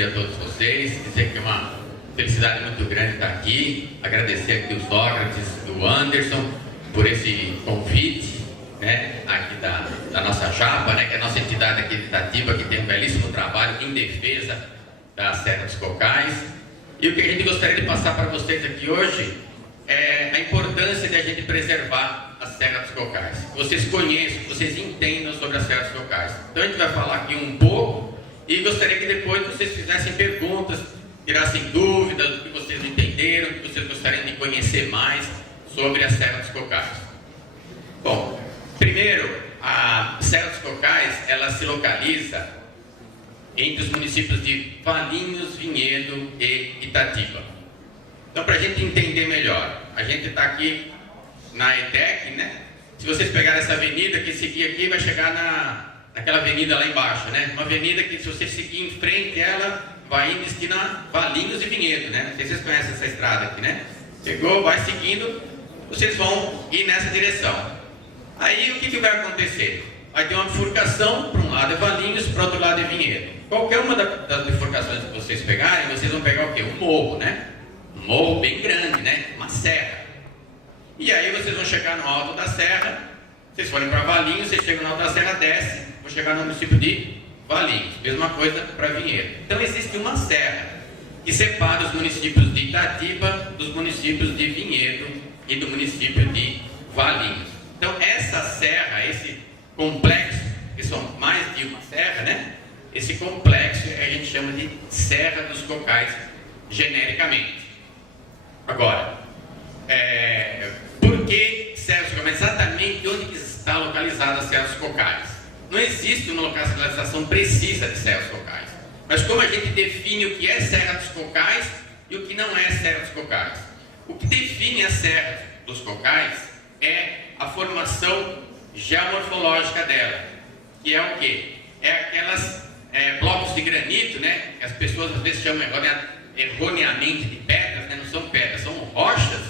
dia a todos vocês, dizer que é uma felicidade muito grande estar aqui, agradecer aqui os Sócrates, do Anderson, por esse convite, né, aqui da nossa chapa, né, que é a nossa entidade aqui de Itatiba, que tem um belíssimo trabalho em defesa da Serra dos Cocais. E o que a gente gostaria de passar para vocês aqui hoje é a importância de a gente preservar a Serra dos Cocais. Vocês conheçam, vocês entendam sobre a Serra dos Cocais. Então a gente vai falar aqui um pouco e gostaria que depois vocês fizessem perguntas, tirassem dúvidas do que vocês entenderam, do que vocês gostariam de conhecer mais sobre a Serra dos Cocais. Bom, primeiro, a Serra dos Cocais, ela se localiza entre os municípios de Valinhos, Vinhedo e Itatiba. Então, para a gente entender melhor, a gente está aqui na ETEC, né? Se vocês pegarem essa avenida que seguir aqui, vai chegar naquela avenida lá embaixo, né? Uma avenida que, se você seguir em frente, ela vai em destino a Valinhos e Vinhedo, né? Não sei se vocês conhecem essa estrada aqui, né? Chegou, vai seguindo, vocês vão ir nessa direção. Aí, o que vai acontecer? Vai ter uma bifurcação, para um lado é Valinhos, para o outro lado é Vinhedo. Qualquer uma das bifurcações que vocês pegarem, vocês vão pegar o quê? Um morro, né? Um morro bem grande, né? Uma serra. E aí vocês vão chegar no alto da serra, vocês forem para Valinhos, vocês chegam no alto da serra, descem, vão chegar no município de Valinhos. Mesma coisa para Vinhedo. Então existe uma serra que separa os municípios de Itatiba dos municípios de Vinhedo e do município de Valinhos. Então essa serra, esse complexo, que são mais de uma serra, né? Esse complexo a gente chama de Serra dos Cocais, genericamente. Agora, por que Serra dos Cocais? Exatamente onde está localizada a Serra dos Cocais? Não existe uma localização precisa de Serra dos Cocais. Mas como a gente define o que é Serra dos Cocais e o que não é Serra dos Cocais? O que define a Serra dos Cocais é a formação geomorfológica dela, que é o quê? É aquelas blocos de granito, né? Que as pessoas às vezes chamam erroneamente de pedras, né? Não são pedras, são rochas,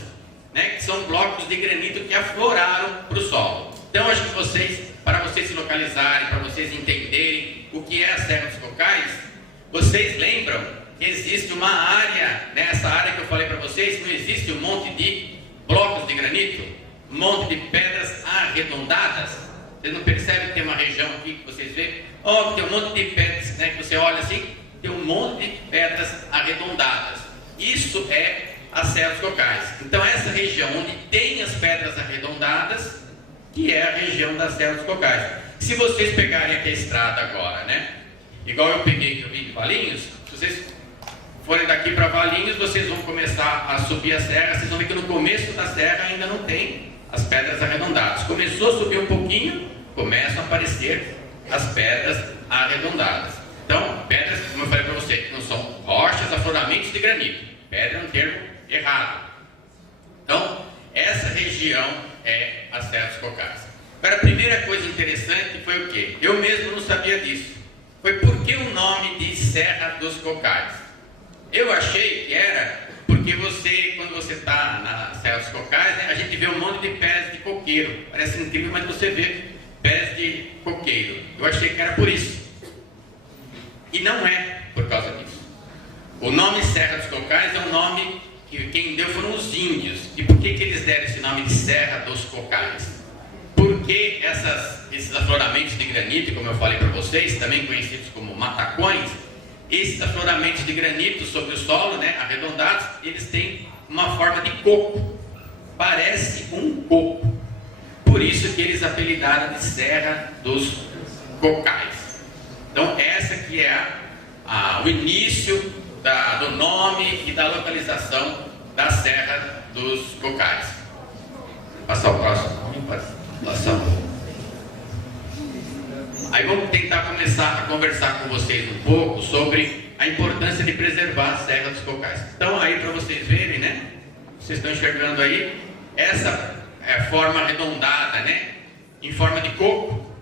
né? Que são blocos de granito que afloraram para o solo. Então, acho que para vocês se localizarem, para vocês entenderem o que é a Serra dos Cocais, vocês lembram que existe uma área, nessa área que eu falei para vocês, não existe um monte de blocos de granito, um monte de pedras arredondadas. Vocês não percebem que tem uma região aqui que vocês veem? Oh, tem um monte de pedras, né? Que você olha assim, tem um monte de pedras arredondadas. Isso é a Serra dos Cocais. Então essa região onde tem as pedras arredondadas, que é a região da Serra dos Cocais. Se vocês pegarem aqui a estrada agora, né? Igual eu peguei que eu vim de Valinhos, se vocês forem daqui para Valinhos, vocês vão começar a subir a serra, vocês vão ver que no começo da serra ainda não tem as pedras arredondadas. Começou a subir um pouquinho, começam a aparecer as pedras arredondadas. Então, pedras, como eu falei para você, não são rochas, afloramentos de granito. Pedra é um termo errado. Então, essa região é a Serra dos Cocais. Agora, a primeira coisa interessante foi o quê? Eu mesmo não sabia disso. Foi por que o nome de Serra dos Cocais? Eu achei que era porque quando você está na Serra dos Cocais, né, a gente vê um monte de pés de coqueiro. Parece incrível, mas você vê pés de coqueiro. Eu achei que era por isso. E não é por causa disso. O nome Serra dos Cocais é um nome que quem deu foram os índios. E por que eles deram esse nome de Serra dos Cocais? Porque esses afloramentos de granito, como eu falei para vocês, também conhecidos como matacões, esses afloramentos de granito sobre o solo, né, arredondados, eles têm uma forma de coco. Parece um coco. Por isso que eles apelidaram de Serra dos Cocais. Então essa que é o início do nome e da localização da Serra dos Cocais. Vou passar o próximo. Aí vamos tentar começar a conversar com vocês um pouco sobre a importância de preservar a Serra dos Cocais. Então aí para vocês verem, né? Vocês estão enxergando aí essa forma arredondada, né? Em forma de coco.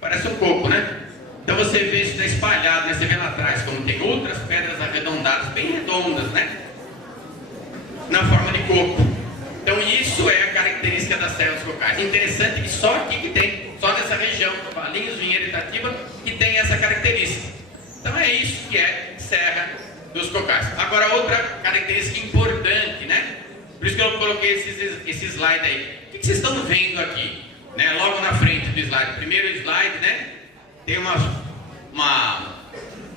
Parece um coco, né? Então você vê isso espalhado, né? Você vê lá atrás como tem outras pedras arredondadas, bem redondas, né? Na forma de coco. Então isso é a característica da Serra dos Cocais. Interessante que só aqui que tem, só nessa região, Valinhos, Vinhedo e Itatiba, que tem essa característica. Então é isso que é Serra dos cocais. Agora, outra característica importante, né? Por isso que eu coloquei esse slide aí. O que vocês estão vendo aqui? Né? Logo na frente do slide. O primeiro slide, né? Tem uma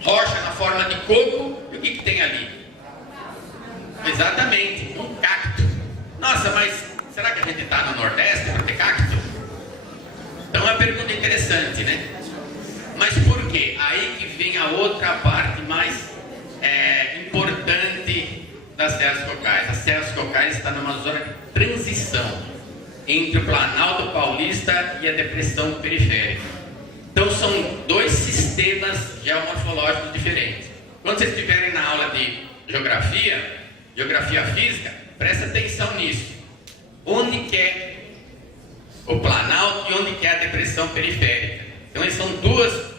rocha na forma de coco. E o que tem ali? Exatamente, um cacto. Nossa, mas será que a gente está no Nordeste para ter cacto? Então é uma pergunta interessante, né? Mas por quê? Aí que vem a outra parte mais importante das serras cocais. As serras cocais estão numa zona de transição entre o Planalto Paulista e a depressão periférica. Então são dois sistemas geomorfológicos diferentes. Quando vocês estiverem na aula de geografia física, presta atenção nisso. Onde que é o Planalto e onde que é a depressão periférica? Então são duas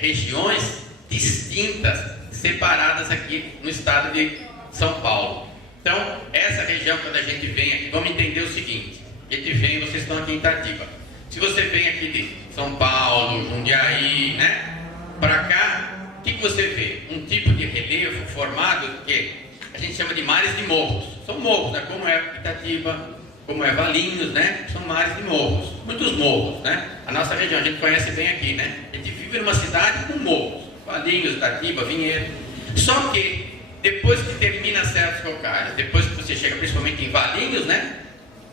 regiões distintas, separadas aqui no estado de São Paulo. Então, essa região, quando a gente vem aqui, vamos entender o seguinte: a gente vem, vocês estão aqui em Itatiba. Se você vem aqui de São Paulo, Jundiaí, né, para cá, o que você vê? Um tipo de relevo formado que a gente chama de mares de morros. São morros, né, como é Itatiba, como é Valinhos, né, são mares de morros, muitos morros, né. A nossa região, a gente conhece bem aqui, né, a gente vive numa cidade com morros, Valinhos, Itatiba, Vinhedo. Só que depois que termina as serras cocais, depois que você chega principalmente em Valinhos, né?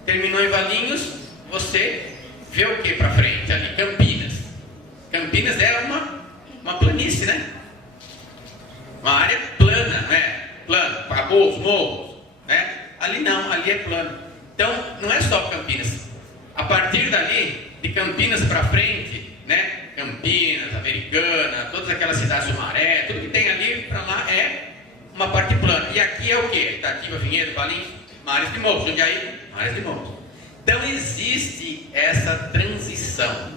Terminou em Valinhos, você vê o que para frente ali? Campinas. Campinas é uma planície, né? Uma área plana, né? Plano, acabou os morros, né? Ali não, ali é plano. Então, não é só Campinas. A partir dali, de Campinas para frente, né? Campinas, Americana, todas aquelas cidades do Maré, tudo que tem ali para lá é uma parte plana. E aqui é o que? Itatiba, Vinhedo, Valinhos, mares de morros. Jundiaí, mares de morros. Então existe essa transição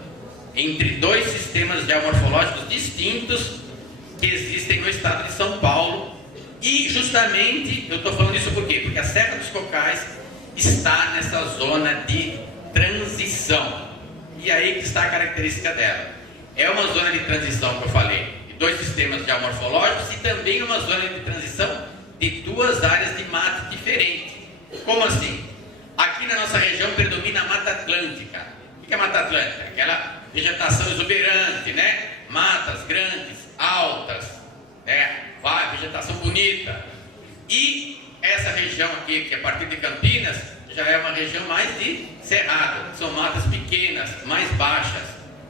entre dois sistemas geomorfológicos distintos que existem no estado de São Paulo. E justamente, eu estou falando isso por quê? Porque a Serra dos Cocais está nessa zona de transição. E aí que está a característica dela. É uma zona de transição que eu falei, de dois sistemas geomorfológicos e também uma zona de transição de duas áreas de mata diferentes. Como assim? Aqui na nossa região predomina a Mata Atlântica. O que é a Mata Atlântica? Aquela vegetação exuberante, né? Matas grandes, altas, vegetação bonita. E essa região aqui, que é a partir de Campinas, já é uma região mais de cerrado. São matas pequenas, mais baixas,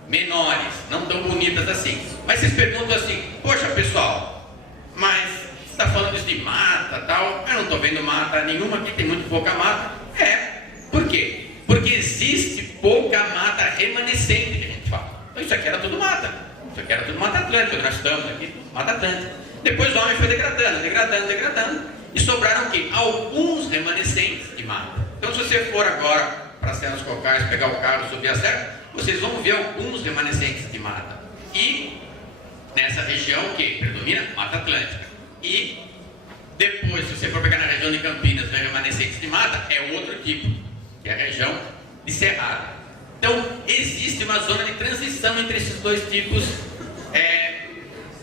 menores, não tão bonitas assim. Mas vocês perguntam assim: poxa pessoal, mas você está falando isso de mata e tal? Eu não estou vendo mata nenhuma aqui, tem muito pouca mata. Por quê? Porque existe pouca mata remanescente, que a gente fala. Então isso aqui era tudo mata. Isso aqui era tudo Mata Atlântica, nós estamos aqui, Mata Atlântica. Depois o homem foi degradando, e sobraram o quê? Alguns remanescentes de mata. Então se você for agora para as Serras Cocais, pegar o carro e subir a serra, vocês vão ver alguns remanescentes de mata. E nessa região o que? Predomina Mata Atlântica. E depois, se você for pegar na região de Campinas, ver remanescentes de mata, é outro tipo, que é a região de cerrado. Então, existe uma zona de transição entre esses dois tipos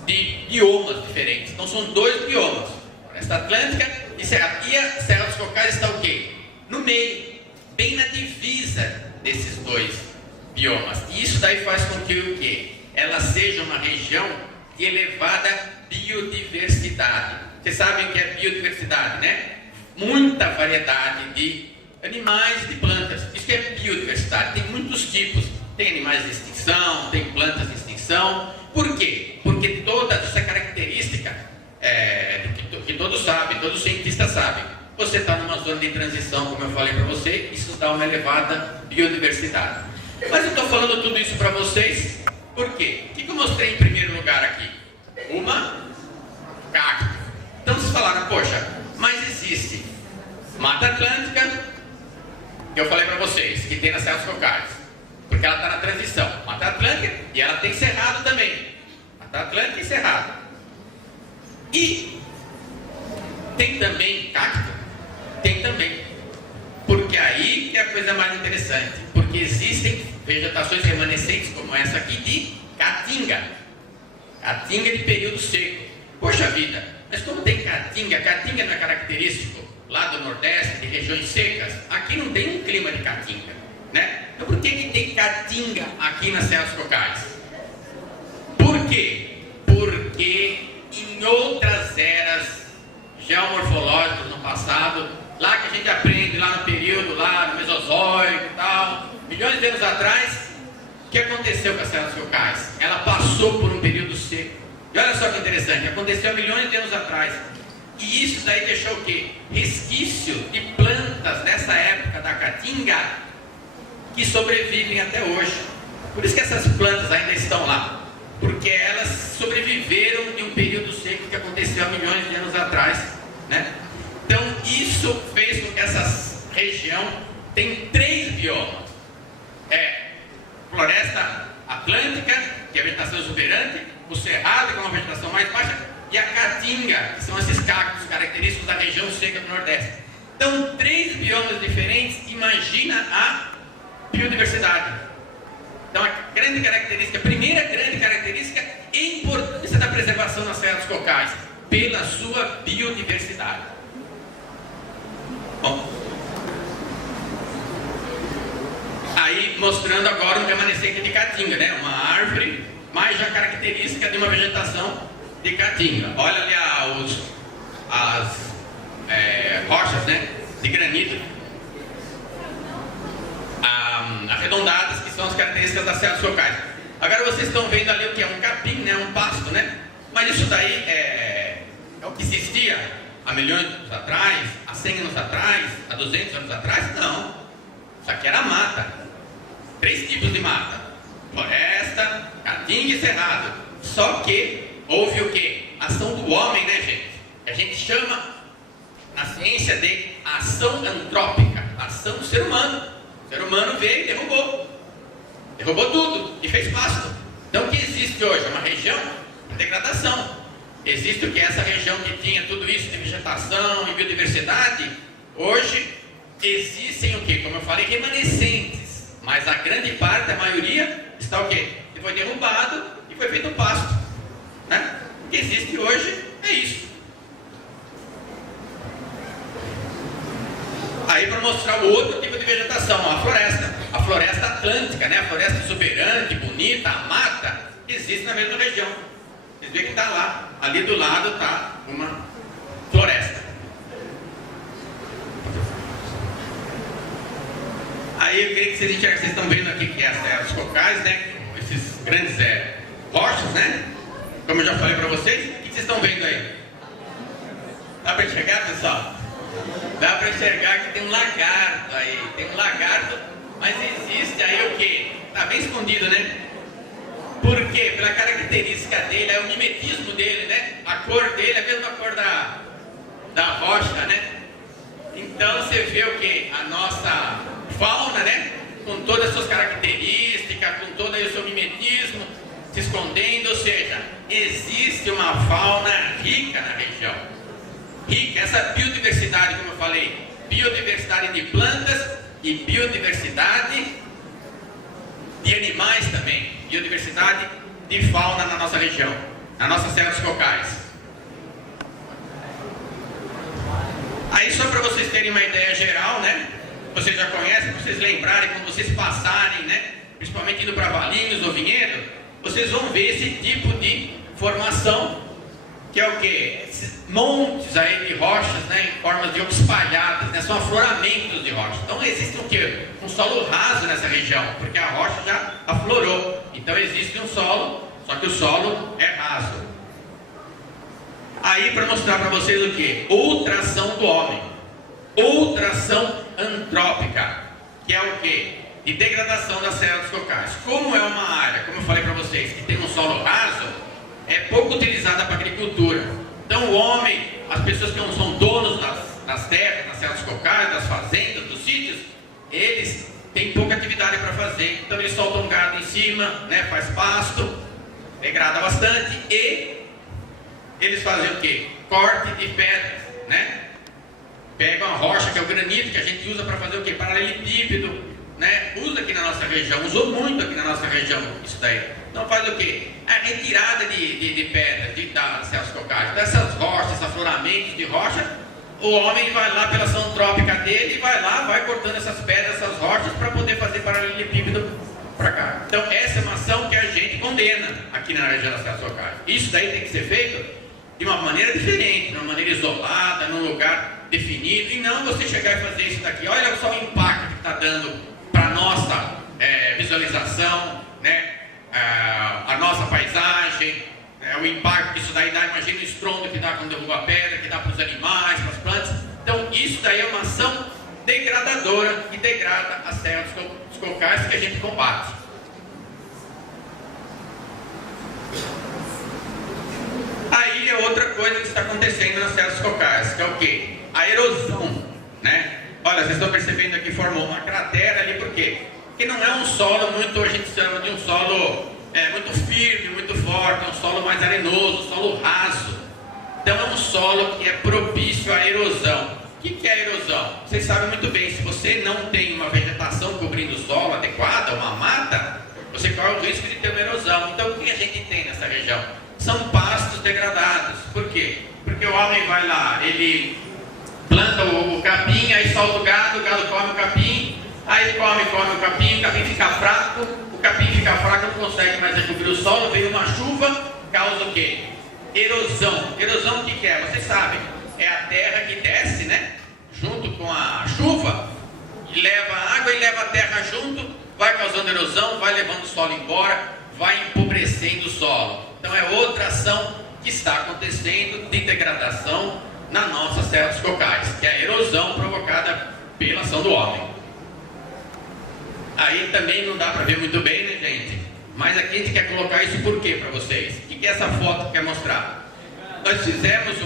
de biomas diferentes. Então, são dois biomas, Floresta Atlântica e Cerrado. E a Serra dos Cocais está o quê? No meio, bem na divisa desses dois biomas. E isso daí faz com que o quê? Ela seja uma região de elevada biodiversidade. Vocês sabem o que é biodiversidade, né? Muita variedade de animais e de plantas. Isso que é biodiversidade. Tem muitos tipos. Tem animais de extinção, tem plantas de extinção. Por quê? Porque toda essa característica que todos sabem, todos os cientistas sabem. Você está numa zona de transição, como eu falei para você, isso dá uma elevada biodiversidade. Mas eu estou falando tudo isso para vocês, por quê? O que eu mostrei em primeiro lugar aqui? Uma cacto. Então vocês falaram, poxa, mas existe Mata Atlântica, que eu falei para vocês, que tem nas Serras Cocais, porque ela está na transição. Mata Atlântica e ela tem cerrado também. Mata Atlântica e cerrado. E tem também cacto? Tem também. Porque aí que é a coisa mais interessante. Porque existem vegetações remanescentes como essa aqui de caatinga. Caatinga de período seco. Poxa vida, Mas como tem caatinga não é característico lá do Nordeste, de regiões secas, aqui não tem um clima de caatinga, né? Então por que tem caatinga aqui nas Serras Cocais? Por quê? Porque em outras eras geomorfológicas no passado, lá que a gente aprende, lá no período, lá no Mesozoico e tal, milhões de anos atrás, o que aconteceu com as Serras Cocais? Ela passou por um período seco. E olha só que interessante, aconteceu milhões de anos atrás. E isso daí deixou o quê? Resquício de plantas dessa época da caatinga que sobrevivem até hoje. Por isso que essas plantas ainda estão lá. Porque elas sobreviveram de um período seco que aconteceu há milhões de anos atrás, né? Então isso fez com que essa região tenha 3 biomas. Floresta atlântica, que é a vegetação exuberante, o cerrado, que é uma vegetação mais baixa, e a caatinga, que são esses cactos característicos da região seca do Nordeste. Então 3 biomas diferentes, imagina a biodiversidade. Então a grande característica, a primeira grande característica é a importância da preservação nas Serras Cocais, pela sua biodiversidade. Bom, aí mostrando agora um remanescente de caatinga, né? Uma árvore, mas já característica de uma vegetação de caatinga. Olha ali as rochas, né? De granito arredondadas, que são as características das Serras Cocais. Agora vocês estão vendo ali o que é um capim, né? Um pasto, né? Mas isso daí é o que existia há milhões de anos atrás, há 100 anos atrás, há 200 anos atrás? Não. Isso aqui era mata. 3 tipos de mata: floresta, caatinga e cerrado. Só que houve o quê? Ação do homem, né, gente? A gente chama na ciência de ação antrópica, ação do ser humano. O ser humano veio e derrubou tudo e fez pasto. Então o que existe hoje? É uma região de degradação. Existe o que? Essa região que tinha tudo isso de vegetação e biodiversidade, hoje existem o que? Como eu falei, remanescentes. Mas a grande parte, a maioria, está o quê? Que foi derrubado e foi feito pasto, né? O que existe hoje é isso. Aí para mostrar o outro tipo de vegetação, a floresta atlântica, né? A floresta exuberante, bonita, a mata, existe na mesma região. Vocês veem que está lá, ali do lado está uma floresta. Aí eu queria que vocês enxergassem, vocês estão vendo aqui que é as Serras Cocais, né? Esses grandes rochas, né? Como eu já falei para vocês, o que vocês estão vendo aí? Dá para enxergar, pessoal? Dá para enxergar que tem um lagarto aí, mas existe aí o quê? Está bem escondido, né? Por quê? Pela característica dele, é o mimetismo dele, né? A cor dele é a mesma cor da rocha, né? Então você vê o quê? A nossa fauna, né? Com todas as suas características, com todo o seu mimetismo, se escondendo, ou seja, existe uma fauna rica na região. Rica, essa biodiversidade, como eu falei, biodiversidade de plantas e biodiversidade de animais também, biodiversidade de fauna na nossa região, nas nossas Serras Cocais. Aí só para vocês terem uma ideia geral, né? Vocês já conhecem, para vocês lembrarem, quando vocês passarem, né? Principalmente indo para Valinhos ou Vinhedo, vocês vão ver esse tipo de formação, que é o que? Esses montes aí de rochas, né, em formas de espalhadas, né, são afloramentos de rochas. Então existe o que? Um solo raso nessa região, porque a rocha já aflorou. Então existe um solo, só que o solo é raso. Aí para mostrar para vocês o que? Outra ação do homem, outra ação antrópica, que é o que? De degradação das Serras Cocais. Como é uma área, como eu falei para vocês, que tem um solo raso, é pouco utilizada para agricultura. Então o homem, as pessoas que não são donos das terras, das Serras Cocais, das fazendas, dos sítios, eles têm pouca atividade para fazer. Então eles soltam gado em cima, né, faz pasto, degrada bastante, e eles fazem o quê? Corte de pedras, né? Pegam a rocha, que é o granito, que a gente usa para fazer o quê? Paralelepípedo, né? Usa aqui na nossa região, usou muito aqui na nossa região isso daí. Então faz o quê? A retirada de pedras das Serras Cocais. Então essas rochas, essa o homem vai lá pela ação antrópica dele e vai cortando essas pedras, essas rochas para poder fazer paralelepípedo para cá. Então essa é uma ação que a gente condena aqui na região da Serra dos Cocais. Isso daí tem que ser feito de uma maneira diferente, de uma maneira isolada, num lugar definido, e não você chegar e fazer isso daqui. Olha só o impacto que está dando para a nossa visualização, né? A nossa paisagem, o impacto que isso daí dá. Imagina o estrondo que dá quando derruba a pedra, que dá para os animais, para as plantas. Então isso daí é uma ação degradadora que degrada a Serra dos Cocais, que a gente combate. Aí é outra coisa que está acontecendo na Serra dos Cocais, que é o quê? A erosão, né? Olha, vocês estão percebendo aqui, formou uma cratera ali, por quê? Porque não é um solo muito, a gente chama de um solo muito firme, muito forte, é um solo mais arenoso, um solo raso. Então é um solo que é propício à erosão. O que é a erosão? Vocês sabem muito bem, se você não tem uma vegetação cobrindo o solo adequada, uma mata, você corre o risco de ter uma erosão. Então o que a gente tem nessa região? São pastos degradados. Por quê? Porque o homem vai lá, ele planta o capim, aí solta o gado come o capim, aí ele come o capim fica fraco, o capim fica fraco, não consegue mais recobrir o solo, vem uma chuva, causa o quê? Erosão. Erosão o que é? Vocês sabem, é a terra que desce, né? Junto com a chuva, e leva a água e leva a terra junto, vai causando erosão, vai levando o solo embora, vai empobrecendo o solo. Então é outra ação que está acontecendo de degradação na nossa Serra dos Cocais, que é a erosão provocada pela ação do homem. Aí também não dá para ver muito bem, né, gente? Mas aqui a gente quer colocar isso por quê para vocês? O que é essa foto que quer mostrar? Nós fizemos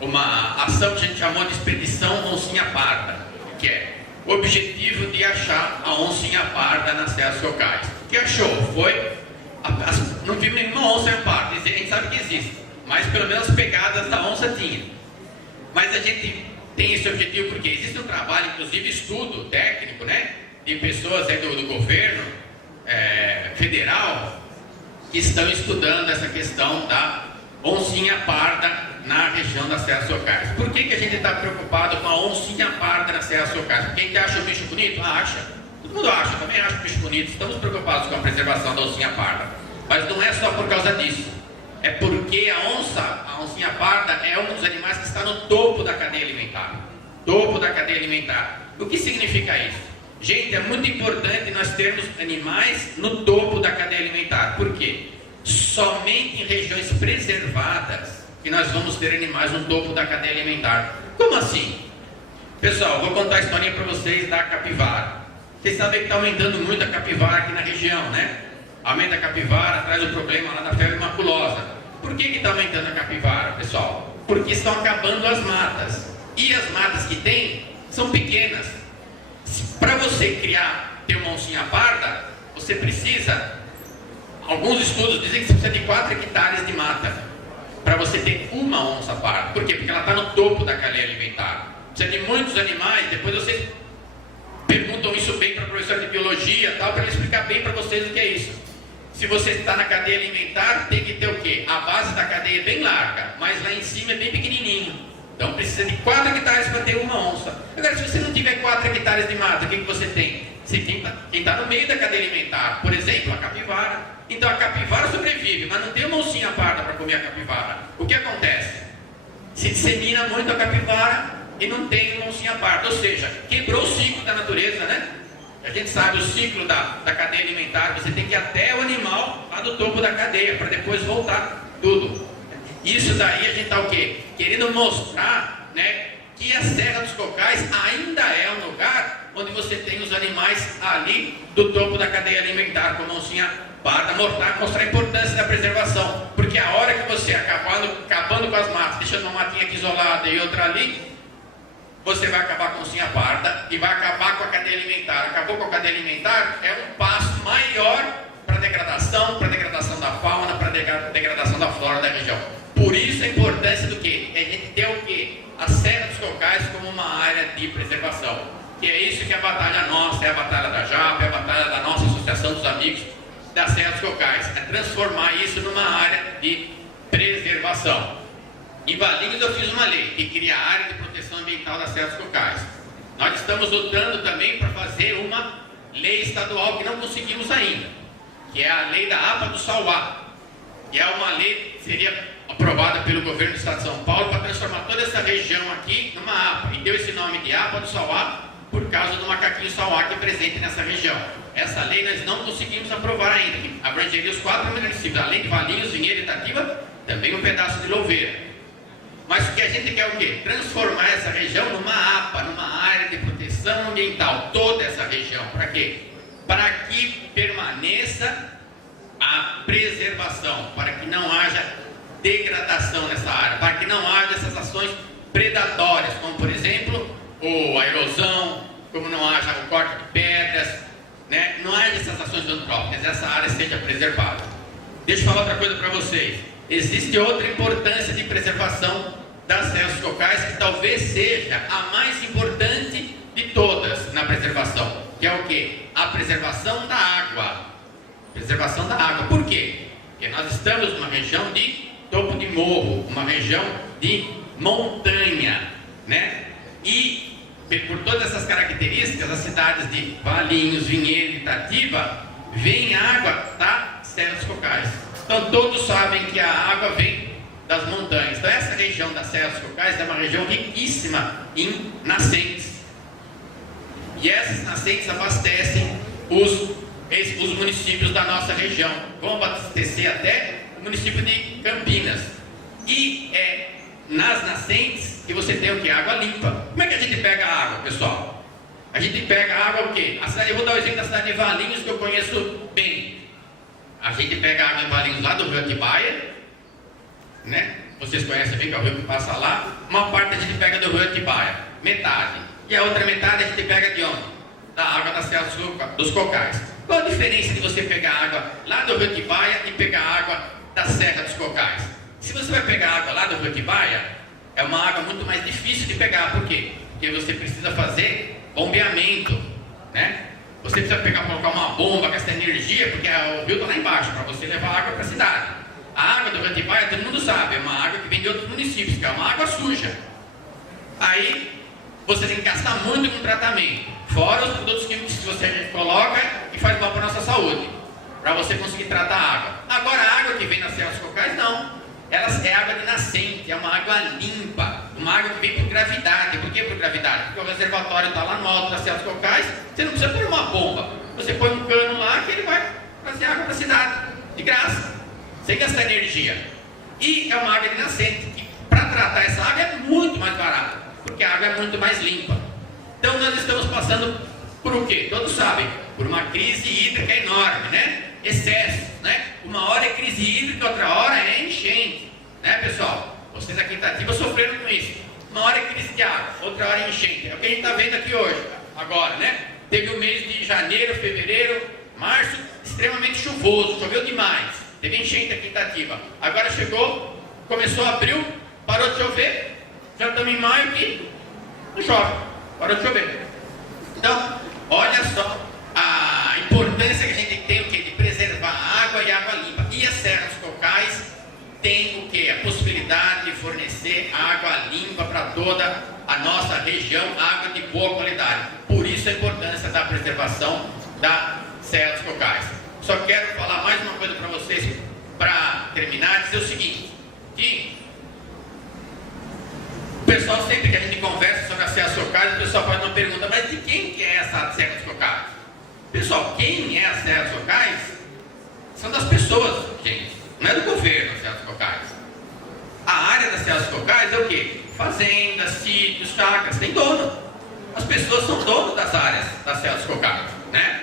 uma ação que a gente chamou de expedição oncinha parda, que é o objetivo de achar a oncinha parda na Serra dos Cocais. O que achou? Não vimos nenhuma onça parda, a gente sabe que existe, mas pelo menos as pegadas da onça tinha. Mas a gente tem esse objetivo porque existe um trabalho, inclusive estudo técnico, né, de pessoas aí do governo federal que estão estudando essa questão da oncinha parda na região da Serra dos Cocais. Por que a gente está preocupado com a oncinha parda na Serra dos Cocais? Porque a gente acha o bicho bonito? Acha. Todo mundo acha, também acha o bicho bonito. Estamos preocupados com a preservação da oncinha parda. Mas não é só por causa disso. É porque a oncinha parda é um dos animais que está no topo da cadeia alimentar. Topo da cadeia alimentar. O que significa isso? Gente, é muito importante nós termos animais no topo da cadeia alimentar. Por quê? Somente em regiões preservadas que nós vamos ter animais no topo da cadeia alimentar. Como assim? Pessoal, vou contar a historinha para vocês da capivara. Vocês sabem que está aumentando muito a capivara aqui na região, né? Aumenta a capivara, traz o problema lá da febre maculosa. Por que está aumentando a capivara, pessoal? Porque estão acabando as matas. E as matas que tem são pequenas. Para você ter uma oncinha parda, você precisa, alguns estudos dizem que você precisa de 4 hectares de mata para você ter uma onça parda. Por quê? Porque ela está no topo da cadeia alimentar. Precisa de muitos animais. Depois vocês perguntam isso bem para o professor de biologia, tal, para ele explicar bem para vocês o que é isso. Se você está na cadeia alimentar, tem que ter o quê? A base da cadeia é bem larga, mas lá em cima é bem pequenininho. Então precisa de 4 hectares para ter uma onça. Agora, se você não tiver 4 hectares de mata, o que você tem? Você tem quem está no meio da cadeia alimentar. Por exemplo, a capivara. Então a capivara sobrevive, mas não tem uma oncinha parda para comer a capivara. O que acontece? Se dissemina muito a capivara e não tem uma oncinha parda. Ou seja, quebrou o ciclo da natureza, né? A gente sabe o ciclo da cadeia alimentar. Você tem que ir até o animal lá do topo da cadeia para depois voltar tudo. Isso daí a gente está o quê? Querendo mostrar, né, que a Serra dos Cocais ainda é um lugar onde você tem os animais ali do topo da cadeia alimentar, como a oncinha parda, mostrar a importância da preservação. Porque a hora que você acabando com as matas, deixando uma matinha aqui isolada e outra ali, você vai acabar com a oncinha parda e vai acabar com a cadeia alimentar. Acabou com a cadeia alimentar, é um passo maior para a degradação da fauna, para a degradação da flora da região. Por isso a importância do quê? É a gente ter o quê? A Serra dos Cocais como uma área de preservação. Que é isso que é a batalha nossa, é a batalha da JAP, é a batalha da nossa Associação dos Amigos da Serra dos Cocais. É transformar isso numa área de preservação. Em Valinhos eu fiz uma lei que cria a área de proteção ambiental das serras cocais. Nós estamos lutando também para fazer uma lei estadual que não conseguimos ainda, que é a lei da APA do Sauá, que é uma lei que seria aprovada pelo governo do estado de São Paulo para transformar toda essa região aqui numa APA, e deu esse nome de APA do Sauá por causa do macaquinho sauá que é presente nessa região. Essa lei nós não conseguimos aprovar ainda, que abrangeria os 4 municípios, além de Valinhos, Vinhedo e Itatiba, também um pedaço de Louveira. Mas o que a gente quer é o quê? Transformar essa região numa APA, numa área de proteção ambiental, toda essa região. Para quê? Para que permaneça a preservação, para que não haja degradação nessa área, para que não haja essas ações predatórias, como por exemplo, a erosão, como não haja o corte de pedras, né? Não haja essas ações antrópicas, essa área seja preservada. Deixa eu falar outra coisa para vocês. Existe outra importância de preservação das serras cocais, que talvez seja a mais importante de todas na preservação, que é o quê? A preservação da água. Preservação da água. Por quê? Porque nós estamos numa região de topo de morro, uma região de montanha, né? E por todas essas características, as cidades de Valinhos, Vinhedo e Itatiba vem água das serras cocais. Então todos sabem que a água vem das montanhas. Então essa região das serras cocais é uma região riquíssima em nascentes. E essas nascentes abastecem os municípios da nossa região. Vão abastecer até o município de Campinas. E é nas nascentes que você tem o que? Água limpa. Como é que a gente pega a água, pessoal? A gente pega a água o quê? Eu vou dar o exemplo da cidade de Valinhos, que eu conheço bem. A gente pega a água em Valinhos lá do rio Atibaia, né? Vocês conhecem bem que é o rio que passa lá. Uma parte a gente pega do rio Atibaia, metade. E a outra metade a gente pega de onde? Da água das serras dos cocais. Qual a diferença de você pegar água lá do rio Atibaia e pegar água da Serra dos Cocais? Se você vai pegar água lá do rio Atibaia, é uma água muito mais difícil de pegar. Por quê? Porque você precisa fazer bombeamento, né? Você precisa colocar uma bomba, gastar energia, porque o rio está lá embaixo, para você levar água para a cidade. A água do rio Atibaia, todo mundo sabe, é uma água que vem de outros municípios, que é uma água suja. Aí, você tem que gastar muito com tratamento, fora os produtos químicos que você coloca e faz mal para a nossa saúde, para você conseguir tratar a água. Agora, a água que vem nas serras cocais, não. Ela é água de nascente, é uma água limpa, uma água que vem por gravidade. Por que por gravidade? Porque o reservatório está lá no alto das serras cocais, você não precisa pôr uma bomba, você põe um cano lá que ele vai trazer água para a cidade, de graça, sem gastar energia. E é uma água de nascente, e para tratar essa água é muito mais barata, porque a água é muito mais limpa. Então nós estamos passando por o quê? Todos sabem, por uma crise hídrica enorme, né? Excessos, né? Uma hora é crise hídrica, outra hora é enchente, né, pessoal? Vocês aqui em Itatiba sofreram com isso. Uma hora é crise de água, outra hora é enchente. É o que a gente está vendo aqui hoje, agora, né? Teve o mês de janeiro, fevereiro, março, extremamente chuvoso, choveu demais. Teve enchente aqui em Itatiba. Agora chegou, começou abril, parou de chover, já estamos em maio e não chove, parou de chover. Então, olha só a importância que a gente tem, o quê? De preservar a água e a água limpa. E as serras cocais têm o quê? A possibilidade de fornecer água limpa para toda a nossa região, água de boa qualidade. Por isso a importância da preservação das serras cocais. Só quero falar mais uma coisa para vocês, para terminar, dizer o seguinte, que o pessoal, sempre que a gente conversa sobre as serras cocais, o pessoal faz uma pergunta, mas de quem que é essa serra dos cocais? Pessoal, quem é as serras cocais? São das pessoas, gente. Não é do governo as serras cocais. A área das serras cocais é o quê? Fazendas, sítios, chácaras, tem dono. As pessoas são donos das áreas das serras cocais, né?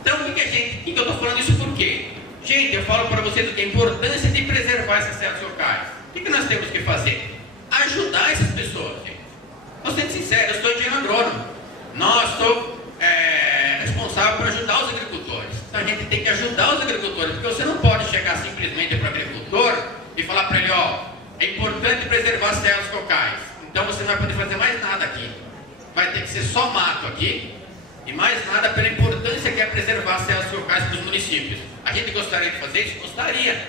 Então, o que eu estou falando isso por quê? Gente, eu falo para vocês o que é a importância de preservar essas serras cocais. O que nós temos que fazer? Ajudar essas pessoas, gente. Vou ser sincero, eu sou engenheiro agrônomo. Sou responsável por ajudar os agricultores. Então a gente tem que ajudar os agricultores, porque você não pode chegar simplesmente para o agricultor e falar para ele, é importante preservar as serras cocais. Então você não vai poder fazer mais nada aqui. Vai ter que ser só mato aqui e mais nada pela importância que é preservar as serras cocais para os municípios. A gente gostaria de fazer isso? Gostaria.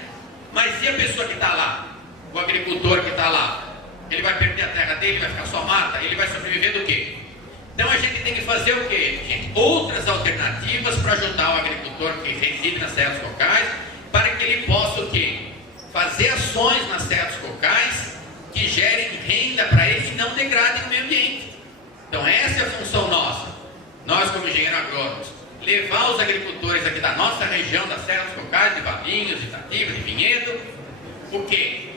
Mas e a pessoa que está lá? o agricultor que está lá, ele vai perder a terra dele, vai ficar só mata, ele vai sobreviver do quê? Então a gente tem que fazer o quê? Gente, outras alternativas para ajudar o agricultor que reside nas serras cocais, para que ele possa o quê? Fazer ações nas serras cocais que gerem renda para ele e não degradem o meio ambiente. Então essa é a função nossa. Nós como engenheiros agrônomos, levar os agricultores aqui da nossa região, das serras cocais, de Valinhos, de Itatiba, de Vinhedo, o quê?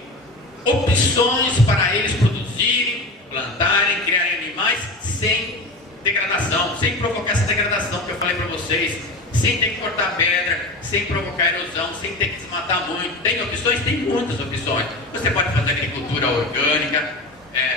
Opções para eles produzirem, plantarem, criarem animais sem degradação, sem provocar essa degradação que eu falei para vocês, sem ter que cortar pedra, sem provocar erosão, sem ter que se matar muito. Tem opções? Tem muitas opções. Você pode fazer agricultura orgânica,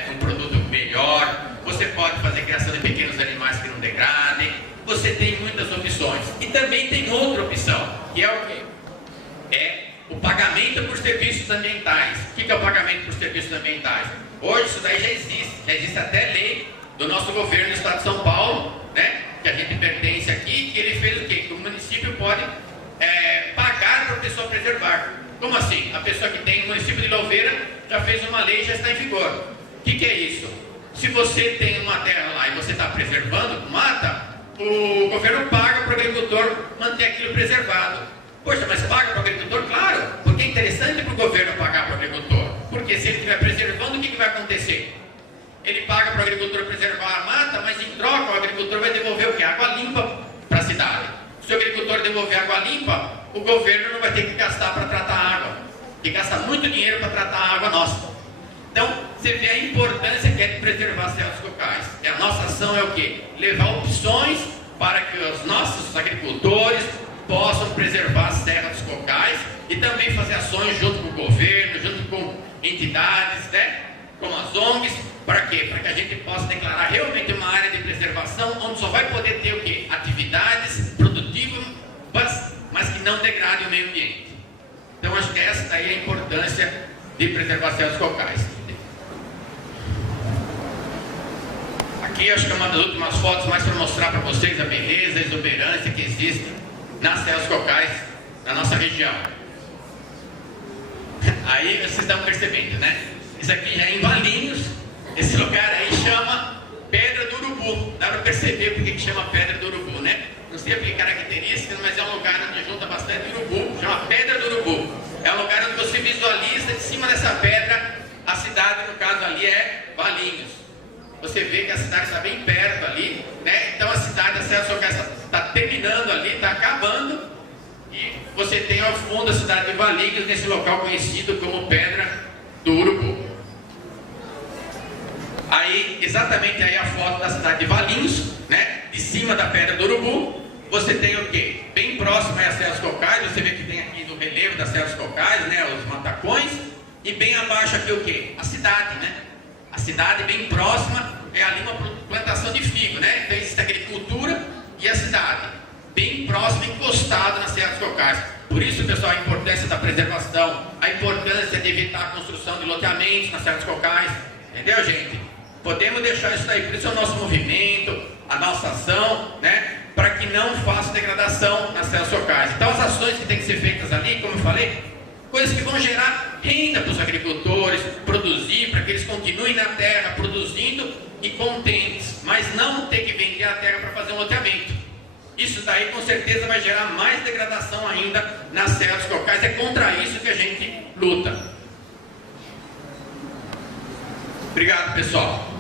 um produto melhor, você pode fazer criação de pequenos animais que não degradem, você tem muitas opções. E também tem outra opção, que é o quê? É o pagamento por serviços ambientais. O que é o pagamento por serviços ambientais? Hoje isso daí já existe até lei do nosso governo do estado de São Paulo, né? Que a gente pertence aqui, que ele fez o quê? Que o município pode pagar para a pessoa preservar. Como assim? A pessoa que tem, o município de Louveira já fez uma lei e já está em vigor. O que é isso? Se você tem uma terra lá e você está preservando mata, o governo paga para o agricultor manter aquilo preservado. Poxa, mas paga para o agricultor? Claro, porque é interessante para o governo pagar para o agricultor. Porque se ele estiver preservando, o que vai acontecer? Ele paga para o agricultor preservar a mata, mas em troca o agricultor vai devolver o quê? Água limpa para a cidade. Se o agricultor devolver água limpa, o governo não vai ter que gastar para tratar a água. E gasta muito dinheiro para tratar a água nossa. Então, você vê a importância que é de preservar as serras cocais. E a nossa ação é o quê? Levar opções para que os nossos agricultores possam preservar as serras cocais e também fazer ações junto com o governo, junto com entidades, né? Como as ONGs, para quê? Para que a gente possa declarar realmente uma área de preservação onde só vai poder ter o quê? Atividades produtivas, mas que não degradem o meio ambiente. Então, acho que essa daí é a importância de preservar as serras cocais. Aqui acho que é uma das últimas fotos mais para mostrar para vocês a beleza, a exuberância que existe nas serras cocais da nossa região. Aí vocês estão percebendo, né? Isso aqui já é em Valinhos. Esse lugar aí chama Pedra do Urubu. Dá para perceber porque que chama Pedra do Urubu, né? Não sei aplicar características, mas é um lugar onde junta bastante urubu. Chama Pedra do Urubu. É um lugar onde você visualiza de cima dessa pedra a cidade, no caso ali é Valinhos. Você vê que a cidade está bem perto ali, né? Então a cidade da Serra Cocais está terminando ali, está acabando. E você tem ao fundo a cidade de Valinhos, nesse local conhecido como Pedra do Urubu. Aí, exatamente aí a foto da cidade de Valinhos, né? De cima da Pedra do Urubu, você tem o quê? Bem próximo às Serras Cocais, você vê que tem aqui no relevo das Serras Cocais, né? Os matacões. E bem abaixo aqui o quê? A cidade, né? A cidade bem próxima é ali uma plantação de figo, né? Então existe a agricultura e a cidade. Bem próximo, encostado nas Serras Cocais. Por isso, pessoal, a importância da preservação, a importância de evitar a construção de loteamentos nas Serras Cocais. Entendeu, gente? Podemos deixar isso aí, por isso é o nosso movimento, a nossa ação, né? Para que não faça degradação nas serras cocais. Então as ações que têm que ser feitas ali, como eu falei, coisas que vão gerar renda para os agricultores, produzir, para que eles continuem na terra produzindo e contentes, mas não ter que vender a terra para fazer um loteamento. Isso daí com certeza vai gerar mais degradação ainda nas serras cocais. É contra isso que a gente luta. Obrigado, pessoal.